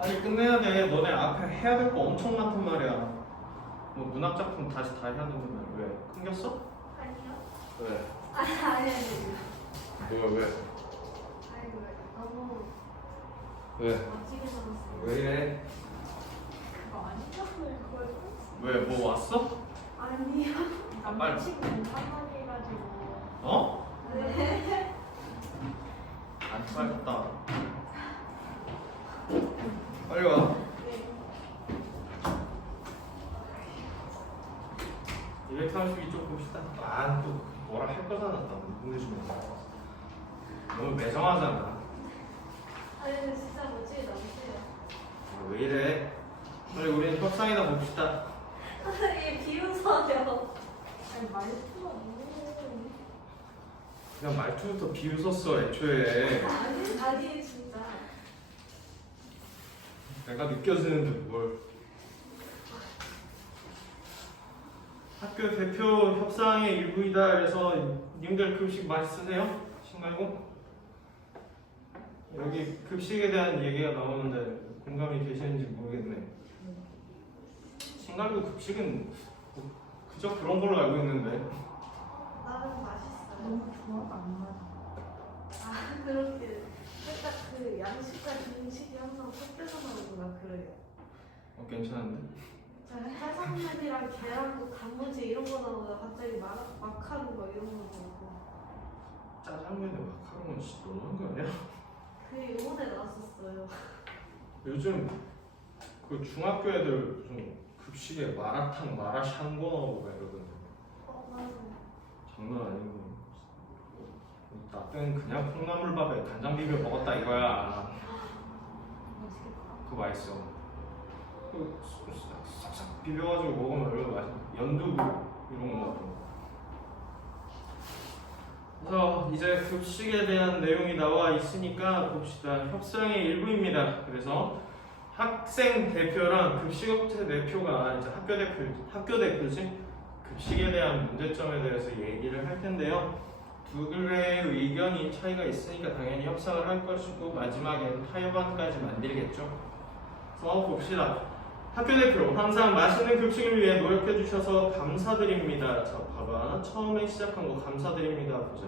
빨리 끝내야 돼. 너네 앞에 해야 될 거 엄청 많단 말이야. 뭐 문학작품 다시 다 해야 된다면 왜? 끊겼어? 아니요. 왜? 아니. 뭐야 왜? 아니 너무 왜? 멋지게 나왔어요. 왜 이래? 그거 아니잖아요. 그걸 왜? 뭐 왔어? 아니요. 아, 빨리. 남자친구 한마디 해가지고. 어? 네. 안 빨렸다. 빨리 와. 네. 232쪽 봅시다. 아, 또 뭐라 할 거잖아. 나 보내주면. 너무 매정하잖아. 아니 진짜 멋지게 나왔어요. 아, 왜 이래? 빨리 우리 협상이나 봅시다. 아니 비웃어요. 아니 말투가 너무. 그냥 말투부터 비웃었어 애초에. 아니 진짜. 내가 느껴지는데 뭘. 학교 대표 협상의 일부이다. 그래서 님들 급식 맛있으세요? 신갈고? 여기 급식에 대한 얘기가 나오는데 공감이 되시는지 모르겠네. 신갈고 급식은 뭐 그저 그런 걸로 알고 있는데. 나는 맛있어요. 너무 조화가 안 맞아. 아 그렇게 살짝 그 양식과 중식이 항상 섞여서 나오구나 그래요. 괜찮은데? 제가 해산물이랑 계란국 단무지 이런 거 나오다가 갑자기 마카롱 거 이런 거 보고 짜장면에 마카롱은 진짜 너무한 거 아니야? 그게 요번에 나왔었어요. 요즘 그 중학교 애들 무슨 급식에 마라탕, 마라샹궈 나오고 막 이러던데. 맞아요. 장난 아니고. 나 때는 그냥 콩나물밥에 간장 비벼 먹었다 이거야. 맛있겠다. 그거 맛있어. 그 싹싹 비벼가지고 먹으면 얼마나 맛있어. 연두부 이런 거 먹고. 그래서 이제 급식에 대한 내용이 나와 있으니까 봅시다. 협상의 일부입니다. 그래서 학생 대표랑 급식업체 대표가 이제 학교 대표지 급식에 대한 문제점에 대해서 얘기를 할 텐데요. 둘의 의견이 차이가 있으니까 당연히 협상을 할 것이고 마지막엔 타협안까지 만들겠죠. 그래서 봅시다. 학교 대표 항상 맛있는 급식을 위해 노력해 주셔서 감사드립니다. 자 봐봐 처음에 시작한 거 감사드립니다 보자.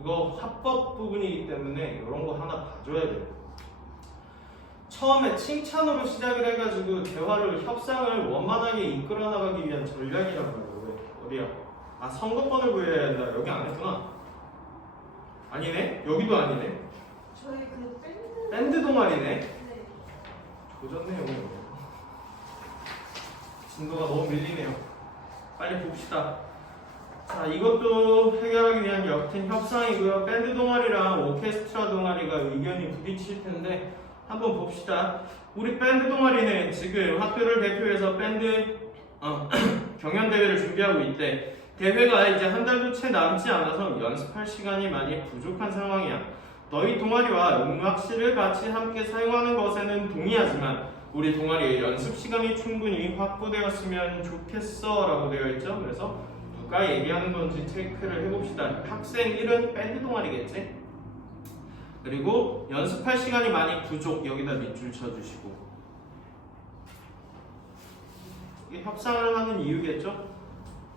이거 화법 부분이기 때문에 이런 거 하나 봐줘야 돼. 처음에 칭찬으로 시작을 해가지고 대화를 협상을 원만하게 이끌어 나가기 위한 전략이라고 해요. 왜? 어디야? 아 선거권을 구해야 한다. 여기 안 했구나. 아니네? 여기도 아니네. 저희 그 밴드 동아리네. 네. 조졌네요. 진도가 너무 밀리네요. 빨리 봅시다. 자, 이것도 해결하기 위한 역팀 협상이고요. 밴드 동아리랑 오케스트라 동아리가 의견이 부딪힐 텐데 한번 봅시다. 우리 밴드 동아리는 지금 학교를 대표해서 밴드 경연 대회를 준비하고 있대. 대회가 이제 한 달도 채 남지 않아서 연습할 시간이 많이 부족한 상황이야. 너희 동아리와 음악실을 같이 함께 사용하는 것에는 동의하지만 우리 동아리의 연습 시간이 충분히 확보되었으면 좋겠어 라고 되어 있죠. 그래서 누가 얘기하는 건지 체크를 해봅시다. 학생 1은 밴드 동아리겠지? 그리고 연습할 시간이 많이 부족. 여기다 밑줄 쳐주시고 이게 협상을 하는 이유겠죠?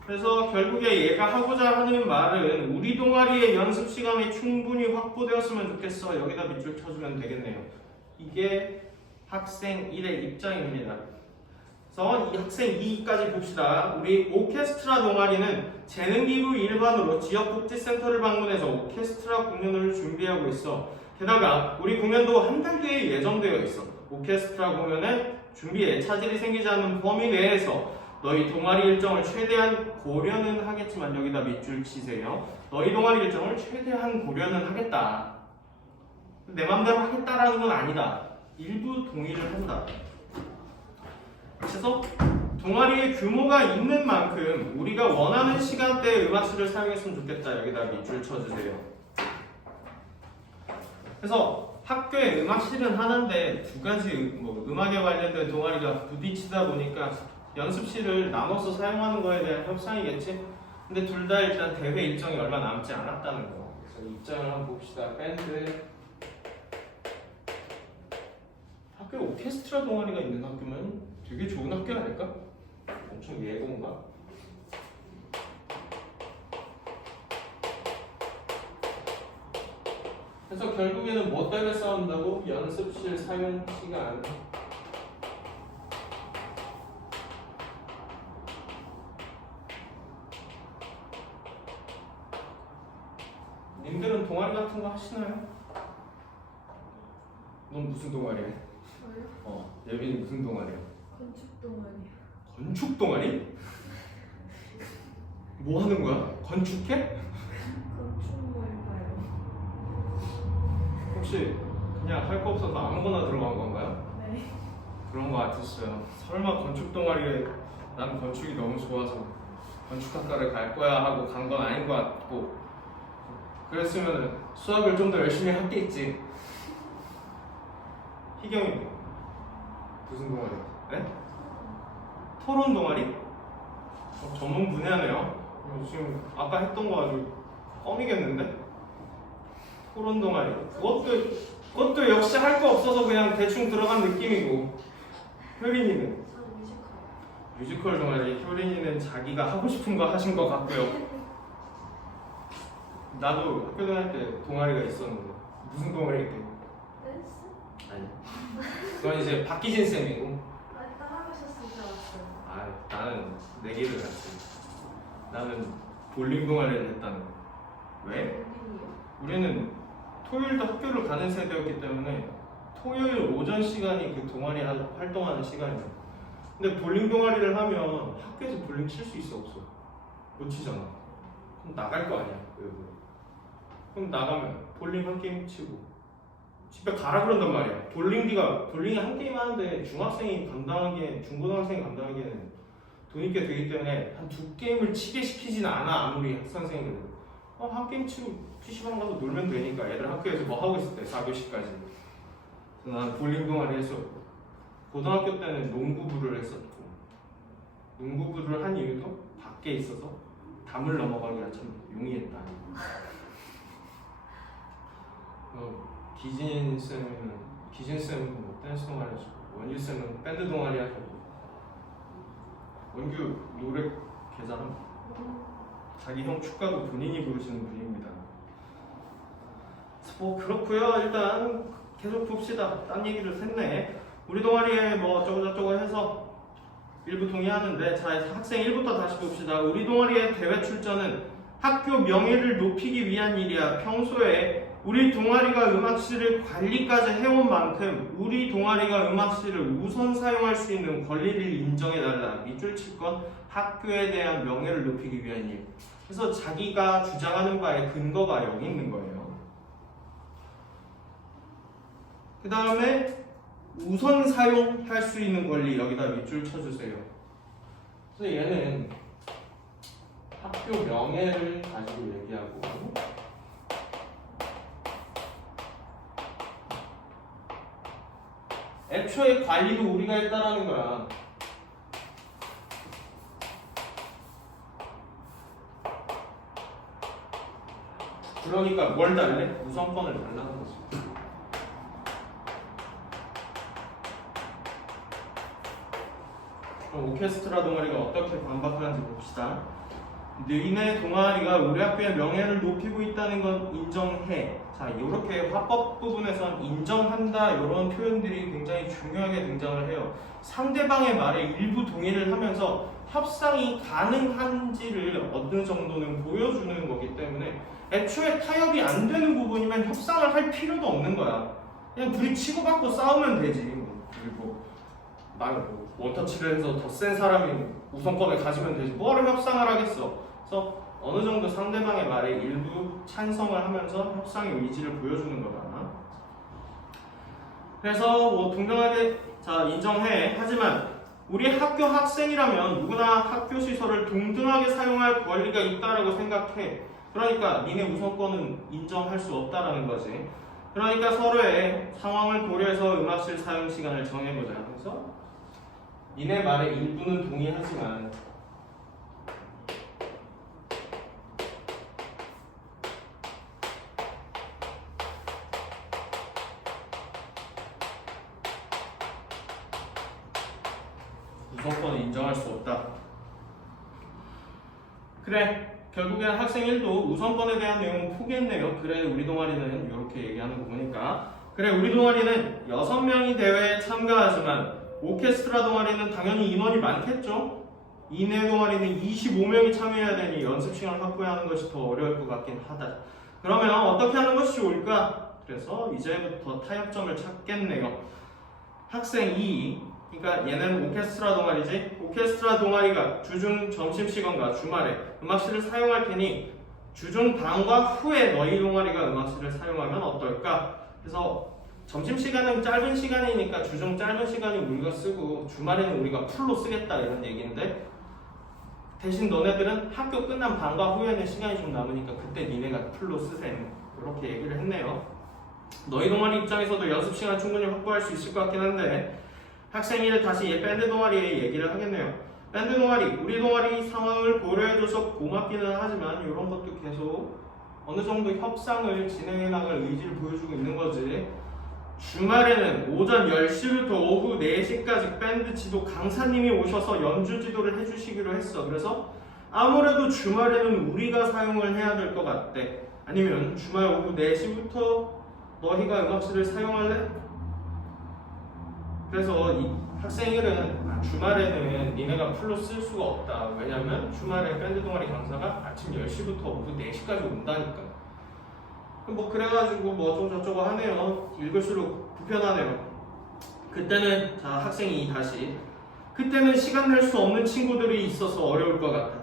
그래서 결국에 얘가 하고자 하는 말은 우리 동아리의 연습 시간이 충분히 확보되었으면 좋겠어. 여기다 밑줄 쳐주면 되겠네요. 이게 학생 1의 입장입니다. 그래서 이 학생 2까지 봅시다. 우리 오케스트라 동아리는 재능기부 일반으로 지역복지센터를 방문해서 오케스트라 공연을 준비하고 있어. 게다가 우리 공연도 한 달 뒤에 예정되어 있어. 오케스트라 공연은 준비에 차질이 생기지 않는 범위 내에서 너희 동아리 일정을 최대한 고려는 하겠지만 여기다 밑줄 치세요. 너희 동아리 일정을 최대한 고려는 하겠다. 내 맘대로 하겠다라는 건 아니다. 일부 동의를 한다. 그래서 동아리의 규모가 있는 만큼 우리가 원하는 시간대에 음악실을 사용했으면 좋겠다. 여기다 밑줄 쳐주세요. 그래서 학교에 음악실은 하나인데 두 가지 음악에 관련된 동아리가 부딪히다 보니까 연습실을 나눠서 사용하는 거에 대한 협상이겠지? 근데 둘 다 일단 대회 일정이 얼마 남지 않았다는 거. 그래서 입장을 한번 봅시다. 밴드 학교에 오케스트라 동아리가 있는 학교면 되게 좋은 학교 아닐까? 엄청 예고인가? 그래서 결국에는 뭐 때문에 싸운다고? 연습실 사용 시간. 님들은 동아리 같은 거 하시나요? 넌 무슨 동아리야? 저요? 예빈이 무슨 동아리야? 건축 동아리. 건축 동아리? 뭐 하는 거야? 건축해? 건축물 봐요. 혹시 그냥 할 거 없어서 아무거나 들어간 건가요? 네. 그런 거 같았어요. 설마 건축 동아리에 난 건축이 너무 좋아서 건축학과를 갈 거야 하고 간 건 아닌 것 같고, 그랬으면 수학을 좀 더 열심히 했겠지. 희경이 무슨 동아리야? 네? 토론 동아리? 전문 분야네요. 지금 아까 했던 거 아주 껌이겠는데? 토론 동아리. 그것도 역시 할 거 없어서 그냥 대충 들어간 느낌이고. 효린이는? 저는 뮤지컬. 뮤지컬 동아리. 효린이는 자기가 하고 싶은 거 하신 것 같고요. 나도 학교 다닐 때 동아리가 있었는데. 무슨 동아리일게? 댄스? 아니. 그건 이제 박기진 쌤이고. 아, 따라가셨을 줄 알았어요. 나는 내 길을 갔지. 나는 볼링 동아리를 했다는 거. 왜? 볼링이요? 우리는 토요일도 학교를 가는 세대였기 때문에 토요일 오전 시간이 그 동아리 활동하는 시간이야. 근데 볼링 동아리를 하면 학교에서 볼링 칠 수 있어 없어? 못 치잖아. 그럼 나갈 거 아니야. 그럼 나가면 볼링 한 게임 치고 집에 가라 그런단 말이야. 볼링이 한 게임 하는데 중학생이 감당하기엔, 중고등학생이 감당하기에는 돈이 꽤 되기 때문에 한 두 게임을 치게 시키진 않아. 아무리 학생들은 한 게임 치고 PC방 가서 놀면 되니까. 애들 학교에서 뭐 하고 있을 때 4교시까지. 그래서 난 볼링 동아리 했었고, 고등학교 때는 농구부를 했었고, 농구부를 한 이유도 밖에 있어서 담을 넘어가기가 참 용이했다. 기진 쌤은 뭐 댄스 동아리 하시고, 원규 쌤은 밴드 동아리 하시고. 원규 노래 개잘함. 자기 형 축가도 본인이 부르시는 분입니다. 뭐 그렇고요. 일단 계속 봅시다. 딴 얘기를 했네. 우리 동아리에 뭐 어쩌고저쩌고 해서 일부 동의하는데, 자, 학생 1부터 다시 봅시다. 우리 동아리의 대회 출전은 학교 명예를 높이기 위한 일이야. 평소에 우리 동아리가 음악실을 관리까지 해온 만큼 우리 동아리가 음악실을 우선 사용할 수 있는 권리를 인정해달라. 밑줄 칠 건 학교에 대한 명예를 높이기 위한 일. 그래서 자기가 주장하는 바의 근거가 여기 있는 거예요. 그 다음에 우선 사용할 수 있는 권리, 여기다 밑줄 쳐주세요. 그래서 얘는 학교 명예를 가지고 얘기하고, 애초에 관리도 우리가 했다라는 거야. 그러니까 뭘 달래? 우선권을 달라는 거지. 그럼 오케스트라 동아리가 어떻게 반박하는지 봅시다. 너희네 동아리가 우리 학교의 명예를 높이고 있다는 건 인정해. 자, 이렇게 화법 부분에선 인정한다 이런 표현들이 굉장히 중요하게 등장을 해요. 상대방의 말에 일부 동의를 하면서 협상이 가능한지를 어느 정도는 보여주는 거기 때문에 애초에 타협이 안 되는 부분이면 협상을 할 필요도 없는 거야. 그냥 둘이 치고받고 싸우면 되지. 그리고 나는 원터치를 해서 더 센 사람이 우선권을 가지면 되지. 뭐하러 협상을 하겠어. 그래서 어느 정도 상대방의 말에 일부 찬성을 하면서 협상의 의지를 보여주는 거다. 그래서 뭐 동등하게 자 인정해. 하지만 우리 학교 학생이라면 누구나 학교 시설을 동등하게 사용할 권리가 있다라고 생각해. 그러니까 니네 우선권은 인정할 수 없다라는 거지. 그러니까 서로의 상황을 고려해서 음악실 사용 시간을 정해보자. 그래서 니네 말에 일부는 동의하지만 우선권을 인정할 수 없다. 그래, 결국엔 학생 1도 우선권에 대한 내용은 포기했네요. 그래, 우리 동아리는 이렇게 얘기하는 거 보니까 그래, 우리 동아리는 6명이 대회에 참가하지만 오케스트라 동아리는 당연히 인원이 많겠죠? 이내 동아리는 25명이 참여해야 되니 연습 시간을 확보하는 것이 더 어려울 것 같긴 하다. 그러면 어떻게 하는 것이 좋을까? 그래서 이제부터 타협점을 찾겠네요. 학생 2, 그러니까 얘는 오케스트라 동아리지? 오케스트라 동아리가 주중 점심시간과 주말에 음악실을 사용할 테니 주중 방과 후에 너희 동아리가 음악실을 사용하면 어떨까? 그래서 점심시간은 짧은 시간이니까 주중 짧은 시간이 우리가 쓰고 주말에는 우리가 풀로 쓰겠다 이런 얘기인데 대신 너네들은 학교 끝난 방과 후에는 시간이 좀 남으니까 그때 니네가 풀로 쓰셈 이렇게 얘기를 했네요. 너희 동아리 입장에서도 연습 시간 충분히 확보할 수 있을 것 같긴 한데 학생 1 다시 얘 밴드 동아리에 얘기를 하겠네요. 밴드 동아리, 우리 동아리 상황을 고려해줘서 고맙기는 하지만 이런 것도 계속 어느 정도 협상을 진행해 나갈 의지를 보여주고 있는 거지. 주말에는 오전 10시부터 오후 4시까지 밴드 지도 강사님이 오셔서 연주 지도를 해주시기로 했어. 그래서 아무래도 주말에는 우리가 사용을 해야 될 것 같대. 아니면 주말 오후 4시부터 너희가 음악실을 사용할래? 그래서 이 학생 1은 주말에는 니네가 풀로 쓸 수가 없다. 왜냐면 주말에 밴드 동아리 강사가 아침 10시부터 오후 4시까지 온다니까. 뭐 그래가지고 뭐 어쩌고저쩌고 하네요. 읽을수록 불편하네요. 그때는 자 학생이 다시 그때는 시간 낼 수 없는 친구들이 있어서 어려울 것 같아.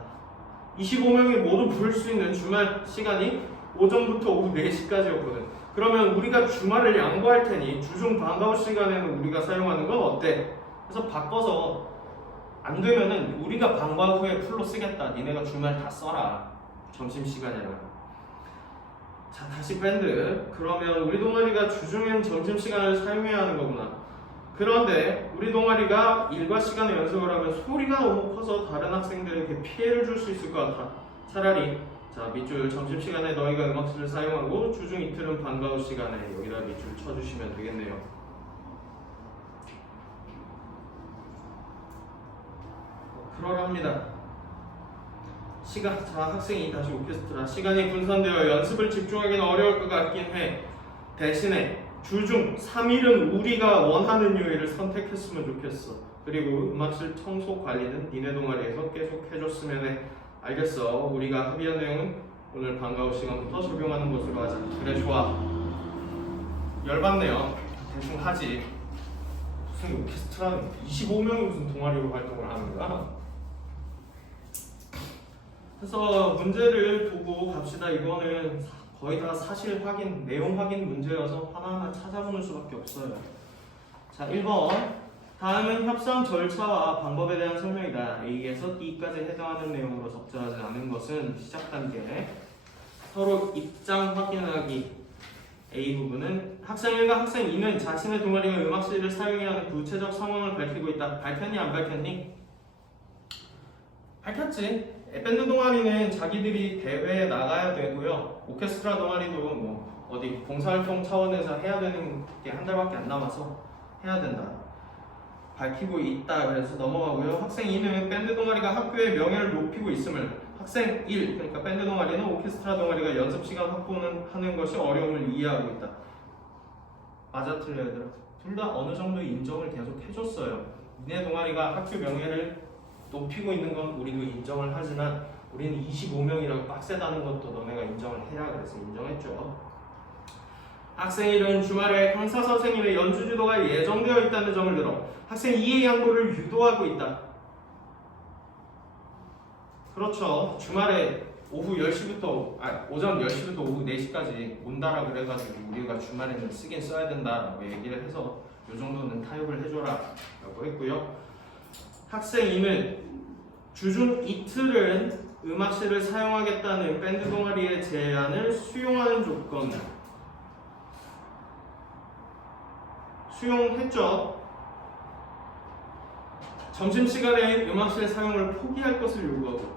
25명이 모두 부를 수 있는 주말 시간이 오전부터 오후 4시까지였거든. 그러면 우리가 주말을 양보할 테니 주중 방과 후 시간에는 우리가 사용하는 건 어때? 그래서 바꿔서 안 되면은 우리가 방과 후에 풀로 쓰겠다. 니네가 주말 다 써라. 점심시간에는. 자 다시 밴드. 그러면 우리 동아리가 주중엔 점심시간을 사용해야 하는 거구나. 그런데 우리 동아리가 일과 시간에 연습을 하면 소리가 너무 커서 다른 학생들에게 피해를 줄 수 있을 것 같아. 차라리 자 밑줄 점심시간에 너희가 음악실을 사용하고 주중 이틀은 방과 후 시간에 여기다 밑줄 쳐주시면 되겠네요. 그러랍니다. 자 학생이 다시 오케스트라 시간이 분산되어 연습을 집중하기는 어려울 것 같긴 해. 대신에 주중 3일은 우리가 원하는 요일을 선택했으면 좋겠어. 그리고 음악실 청소 관리는 니네 동아리에서 계속 해줬으면 해. 알겠어. 우리가 합의한 내용은 오늘 방과 후 시간부터 적용하는 것으로 하자. 그래 좋아. 열받네요. 대충 하지. 무슨 오케스트라는 25명이 무슨 동아리로 활동을 하는 거야? 그래서 문제를 보고 갑시다. 이거는 거의 다 사실 확인, 내용 확인 문제여서 하나하나 찾아보는 수밖에 없어요. 자, 1번. 다음은 협상 절차와 방법에 대한 설명이다. A에서 D까지 해당하는 내용으로 적절하지 않은 것은 시작 단계. 서로 입장 확인하기. A 부분은 학생 1과 학생 2는 자신의 동아리가 음악실을 사용해야 하는 구체적 상황을 밝히고 있다. 밝혔니 안 밝혔니? 밝혔지. 밴드 동아리는 자기들이 대회에 나가야 되고요. 오케스트라 동아리도 뭐 어디 봉사활동 차원에서 해야 되는 게 한 달밖에 안 남아서 해야 된다. 밝히고 있다. 그래서 넘어가고요. 학생 2는 밴드 동아리가 학교의 명예를 높이고 있음을 학생 1, 그러니까 밴드 동아리는 오케스트라 동아리가 연습 시간 확보는 하는 것이 어려움을 이해하고 있다. 맞아 틀려 얘들아. 둘 다 어느 정도 인정을 계속 해줬어요. 니네 동아리가 학교 명예를 높이고 있는 건 우리도 인정을 하지만 우리는 25명이라고 빡세다는 것도 너네가 인정을 해야 그래서 인정했죠. 학생 1은 주말에 강사 선생님의 연주 지도가 예정되어 있다는 점을 들어 학생 2의 양보를 유도하고 있다. 그렇죠. 주말에 오후 10시부터 오전 10시부터 오후 4시까지 온다라 그래가지고 우리가 주말에는 쓰긴 써야 된다라고 얘기를 해서 이 정도는 타협을 해줘라 라고 했고요. 학생 2는 주중 이틀은 음악실을 사용하겠다는 밴드 동아리의 제안을 수용하는 조건. 수용했죠. 점심시간에 음악실 사용을 포기할 것을 요구하고.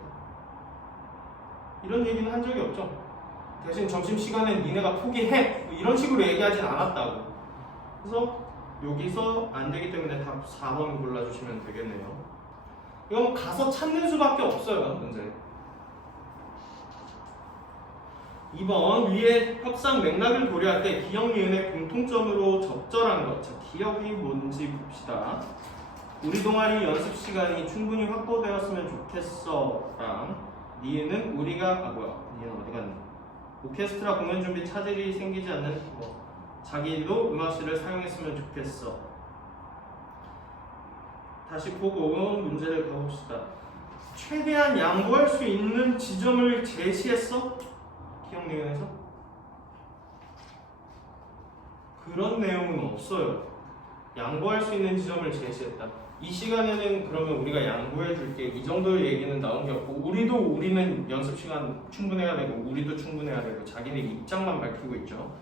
이런 얘기는 한 적이 없죠. 대신 점심시간에 니네가 포기해 이런 식으로 얘기하진 않았다고. 그래서 여기서 안 되기 때문에 답 4번 골라주시면 되겠네요. 이건 가서 찾는 수밖에 없어요. 문제. 2번 위에 협상 맥락을 고려할 때 기역, 니은의 공통점으로 적절한 것. 자, 기역이 뭔지 봅시다. 우리 동아리 연습 시간이 충분히 확보되었으면 좋겠어랑 니은은 우리가 니은 어디 갔니? 오케스트라 공연 준비 차질이 생기지 않는 자기도 음악실을 사용했으면 좋겠어. 다시 보고 문제를 가봅시다. 최대한 양보할 수 있는 지점을 제시했어? 기억 니은에서? 그런 내용은 없어요. 양보할 수 있는 지점을 제시했다. 이 시간에는 그러면 우리가 양보해 줄게 이 정도 얘기는 나온 게 없고 우리는 연습 시간 충분해야 되고 우리도 충분해야 되고 자기네 입장만 밝히고 있죠.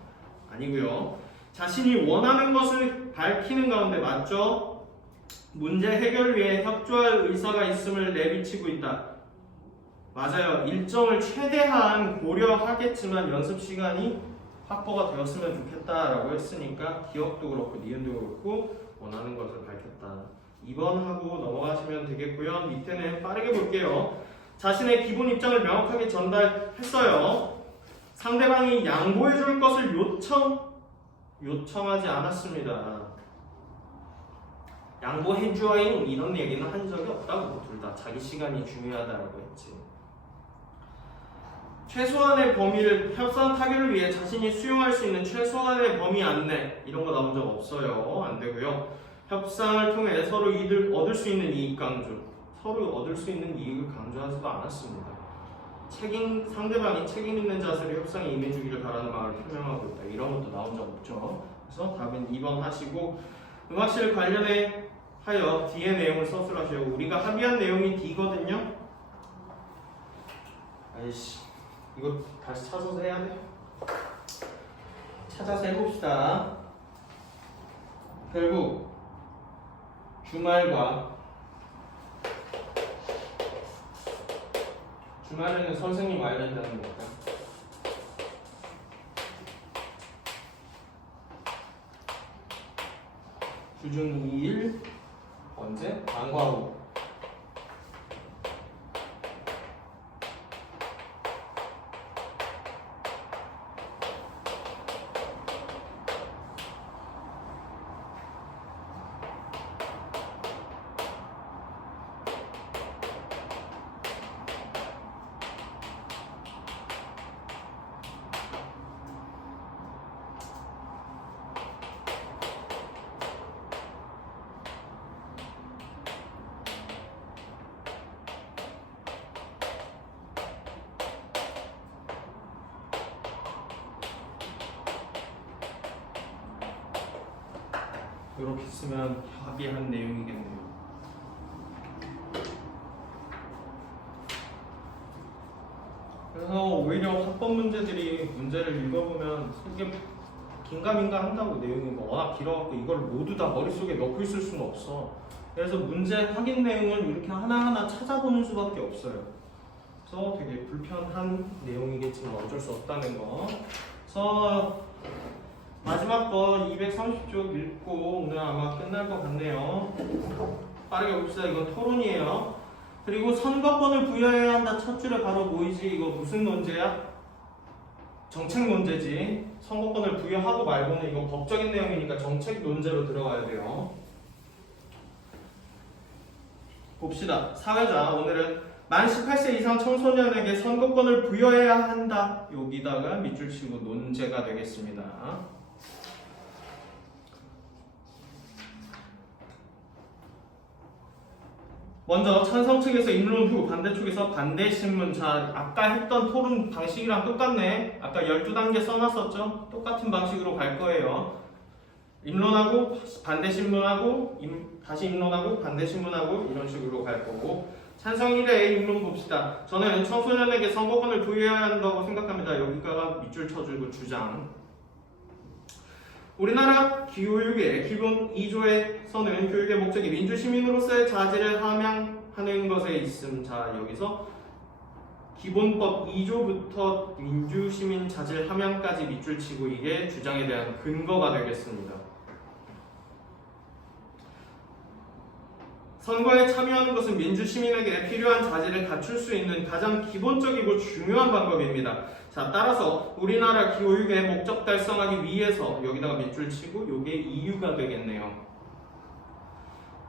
아니고요. 자신이 원하는 것을 밝히는 가운데 맞죠? 문제 해결 위해 협조할 의사가 있음을 내비치고 있다. 맞아요. 일정을 최대한 고려하겠지만 연습 시간이 확보가 되었으면 좋겠다라고 했으니까 기억도 그렇고 니은도 그렇고 원하는 것을 밝혔다. 2번 하고 넘어가시면 되겠고요. 밑에는 빠르게 볼게요. 자신의 기본 입장을 명확하게 전달했어요. 상대방이 양보해줄 것을 요청하지 않았습니다. 양보해줘잉 이런 얘기는 한 적이 없다고. 둘 다 자기 시간이 중요하다라고 했지. 최소한의 범위를 협상 타결을 위해 자신이 수용할 수 있는 최소한의 범위 안내 이런 거 나온 적 없어요. 안 되고요. 협상을 통해 서로 이익을 얻을 수 있는 이익 강조. 서로 얻을 수 있는 이익을 강조하지도 않았습니다. 상대방이 책임 있는 자세로 협상에 임해주기를 바라는 마음을 표명하고 있다. 이런 것도 나온 적 없죠. 그래서 답은 2번 하시고 음악실 관련해 하여 D의 내용을 서술하시오. 우리가 합의한 내용이 D거든요. 아이씨 이거 다시 찾아서 해야 돼. 찾아서 해봅시다. 결국 주말에는 선생님 와야 된다는 겁니다. 주중 2일 언제? 방과 후. 이렇게 쓰면 합의한 내용이겠네요. 그래서 오히려 학번 문제들이 문제를 읽어보면 이게 긴가민가 한다고 내용이 워낙 길어갖고 이걸 모두 다 머릿속에 넣고 있을 수는 없어. 그래서 문제 확인 내용을 이렇게 하나하나 찾아보는 수밖에 없어요. 그래서 되게 불편한 내용이겠지만 어쩔 수 없다는 거. 그래서 마지막 거 230쪽 읽고 오늘 아마 끝날 것 같네요. 빠르게 봅시다. 이건 토론이에요. 그리고 선거권을 부여해야 한다. 첫 줄에 바로 보이지? 이거 무슨 논제야? 정책 논제지. 선거권을 부여하고 말고는 이거 법적인 내용이니까 정책 논제로 들어가야 돼요. 봅시다. 사회자 오늘은 만 18세 이상 청소년에게 선거권을 부여해야 한다. 여기다가 밑줄 치고 논제가 되겠습니다. 먼저 찬성 측에서 입론 후 반대쪽에서 반대 신문. 자, 아까 했던 토론 방식이랑 똑같네. 아까 12단계 써놨었죠? 똑같은 방식으로 갈 거예요. 입론하고 반대 신문하고 다시 입론하고 반대 신문하고 이런 식으로 갈 거고. 찬성 1회 입론 봅시다. 저는 청소년에게 선거권을 부여해야 한다고 생각합니다. 여기가 밑줄 쳐주고 주장. 우리나라 교육의 기본 2조에서는 교육의 목적이 민주시민으로서의 자질을 함양하는 것에 있음. 자, 여기서 기본법 2조부터 민주시민 자질 함양까지 밑줄 치고 이게 주장에 대한 근거가 되겠습니다. 선거에 참여하는 것은 민주 시민에게 필요한 자질을 갖출 수 있는 가장 기본적이고 중요한 방법입니다. 자, 따라서 우리나라 교육의 목적 달성하기 위해서 여기다가 밑줄 치고 요게 이유가 되겠네요.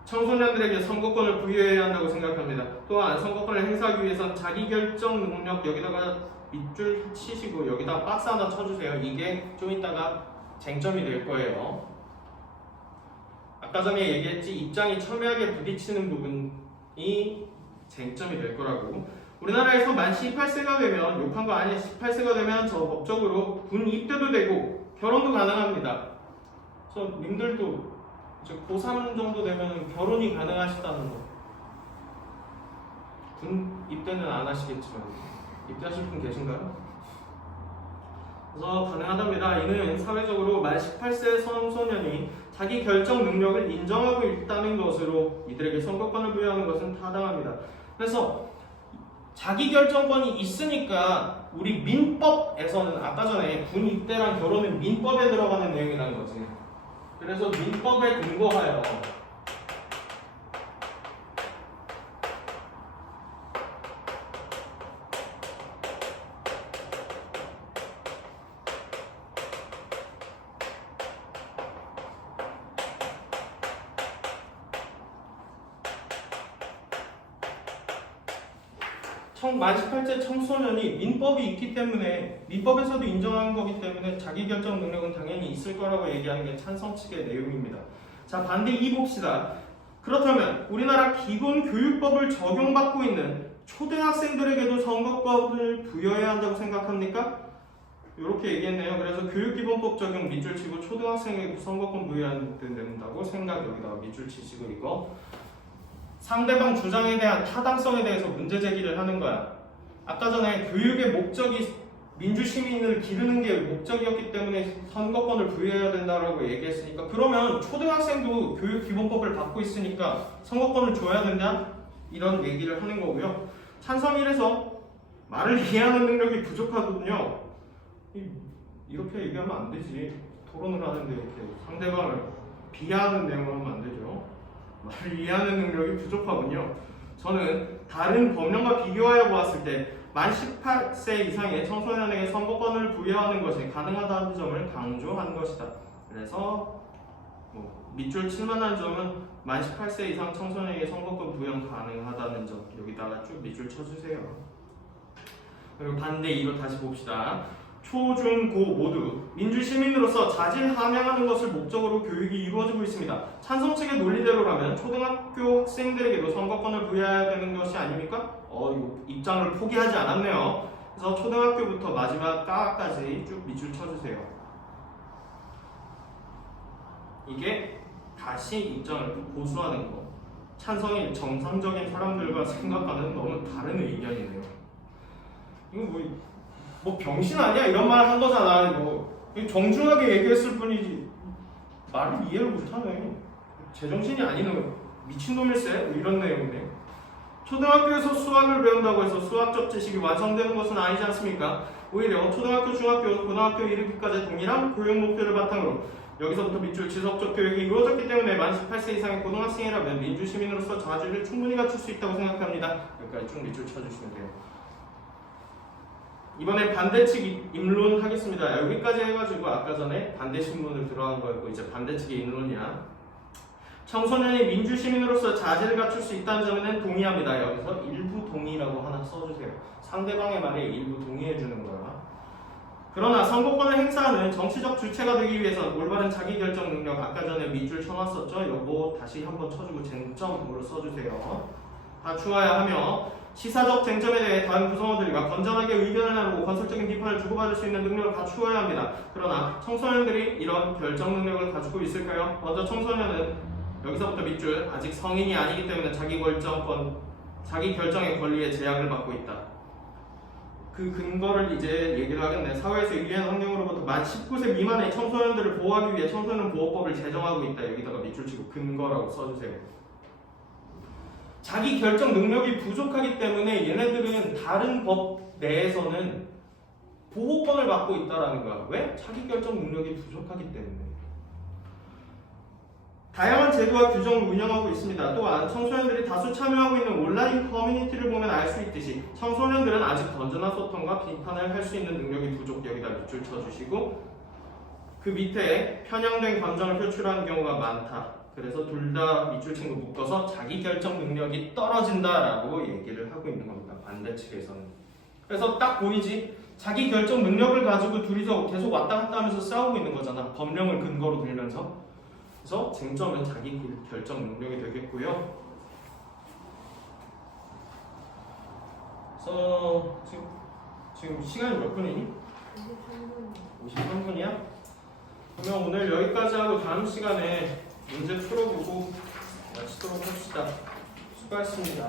청소년들에게 선거권을 부여해야 한다고 생각합니다. 또한 선거권을 행사하기 위해선 자기결정 능력 여기다가 밑줄 치시고 여기다 박스 하나 쳐주세요. 이게 좀 이따가 쟁점이 될 거예요. 아까 전에 얘기했지 입장이 첨예하게 부딪히는 부분이 쟁점이 될 거라고. 우리나라에서 만 18세가 되면 욕한 거 아니에요. 18세가 되면 저 법적으로 군 입대도 되고 결혼도 가능합니다. 저 님들도 이제 고3 정도 되면 결혼이 가능하시다는 거. 군 입대는 안 하시겠지만 입대하실 분 계신가요? 그래서 가능하답니다. 이는 사회적으로 만 18세 청소년이 자기 결정 능력을 인정하고 있다는 것으로 이들에게 선거권을 부여하는 것은 타당합니다. 그래서 자기 결정권이 있으니까 우리 민법에서는 아까 전에 군 입대랑 결혼은 민법에 들어가는 내용이라는 거지. 그래서 민법에 근거하여 만 18세 청소년이 민법이 있기 때문에 민법에서도 인정한 거기 때문에 자기결정 능력은 당연히 있을 거라고 얘기하는 게 찬성 측의 내용입니다. 자, 반대 2 봅시다. 그렇다면 우리나라 기본교육법을 적용받고 있는 초등학생들에게도 선거권을 부여해야 한다고 생각합니까? 이렇게 얘기했네요. 그래서 교육기본법 적용 밑줄 치고 초등학생에게 선거권 부여해야 된다고 생각 여기다가 밑줄 치시고 이거 상대방 주장에 대한 타당성에 대해서 문제 제기를 하는 거야. 아까 전에 교육의 목적이 민주시민을 기르는 게 목적이었기 때문에 선거권을 부여해야 된다고 얘기했으니까 그러면 초등학생도 교육기본법을 받고 있으니까 선거권을 줘야 된다? 이런 얘기를 하는 거고요. 찬성 1에서 말을 이해하는 능력이 부족하거든요. 이렇게 얘기하면 안 되지. 토론을 하는데 이렇게 상대방을 비하하는 내용을 하면 안 되죠. 말을 이해하는 능력이 부족하군요. 저는 다른 법령과 비교하여 보았을 때 만 18세 이상의 청소년에게 선거권을 부여하는 것이 가능하다는 점을 강조한 것이다. 그래서 밑줄 칠만한 점은 만 18세 이상 청소년에게 선거권 부여 가능하다는 점 여기다가 쭉 밑줄 쳐주세요. 그리고 반대 2로 다시 봅시다. 초, 중, 고 모두 민주시민으로서 자질함양하는 것을 목적으로 교육이 이루어지고 있습니다. 찬성 측의 논리대로라면 초등학교 학생들에게도 선거권을 부여해야 되는 것이 아닙니까? 이거 입장을 포기하지 않았네요. 그래서 초등학교부터 마지막 까까지 쭉 밑줄 쳐주세요. 이게 다시 입장을 고수하는 거. 찬성이 정상적인 사람들과 생각하는 너무 다른 의견이네요. 이거 뭐 병신 아니야? 이런 말 한 거잖아. 이거 정중하게 얘기했을 뿐이지 말을 이해를 못하네. 제정신이 아니는 미친놈일세? 이런 내용이네. 초등학교에서 수학을 배운다고 해서 수학적 지식이 완성되는 것은 아니지 않습니까? 오히려 초등학교, 중학교, 고등학교 이르기까지 동일한 교육 목표를 바탕으로 여기서부터 밑줄 지속적 교육이 이루어졌기 때문에 만 18세 이상의 고등학생이라면 민주시민으로서 자질을 충분히 갖출 수 있다고 생각합니다. 여기까지 쭉 밑줄 쳐주시면 돼요. 이번에 반대측 입론 하겠습니다. 여기까지 해가지고 아까 전에 반대 신문을 들어간 거였고 이제 반대측의 입론이야. 청소년이 민주시민으로서 자질을 갖출 수 있다는 점에는 동의합니다. 여기서 일부 동의라고 하나 써주세요. 상대방의 말에 일부 동의해주는 거야. 그러나 선거권을 행사하는 정치적 주체가 되기 위해서 올바른 자기결정 능력 아까 전에 밑줄 쳐놨었죠. 요거 다시 한번 쳐주고 쟁점으로 써주세요. 다 추가해야 하며 시사적 쟁점에 대해 다른 구성원들과 건전하게 의견을 나누고 건설적인 비판을 주고받을 수 있는 능력을 갖추어야 합니다. 그러나 청소년들이 이런 결정 능력을 가지고 있을까요? 먼저 청소년은 여기서부터 밑줄 아직 성인이 아니기 때문에 자기 결정의 권리에 제약을 받고 있다. 그 근거를 이제 얘기를 하겠네. 사회에서 유리한 환경으로부터 만 19세 미만의 청소년들을 보호하기 위해 청소년 보호법을 제정하고 있다. 여기다가 밑줄 치고 근거라고 써주세요. 자기 결정 능력이 부족하기 때문에 얘네들은 다른 법 내에서는 보호권을 받고 있다는 거야. 왜? 자기 결정 능력이 부족하기 때문에. 다양한 제도와 규정을 운영하고 있습니다. 또한 청소년들이 다수 참여하고 있는 온라인 커뮤니티를 보면 알 수 있듯이 청소년들은 아직 건전한 소통과 비판을 할 수 있는 능력이 부족. 여기다 밑줄 쳐주시고 그 밑에 편향된 감정을 표출하는 경우가 많다. 그래서 둘 다 밑줄 친 거 묶어서 자기 결정 능력이 떨어진다라고 얘기를 하고 있는 겁니다. 반대 측에서는. 그래서 딱 보이지? 자기 결정 능력을 가지고 둘이서 계속 왔다 갔다 하면서 싸우고 있는 거잖아. 법령을 근거로 들면서. 그래서 쟁점은 자기 결정 능력이 되겠고요. 그래서 지금 시간이 몇 분이니? 53분이야? 그러면 오늘 여기까지 하고 다음 시간에 문제 풀어보고 마치도록 합시다. 수고하셨습니다.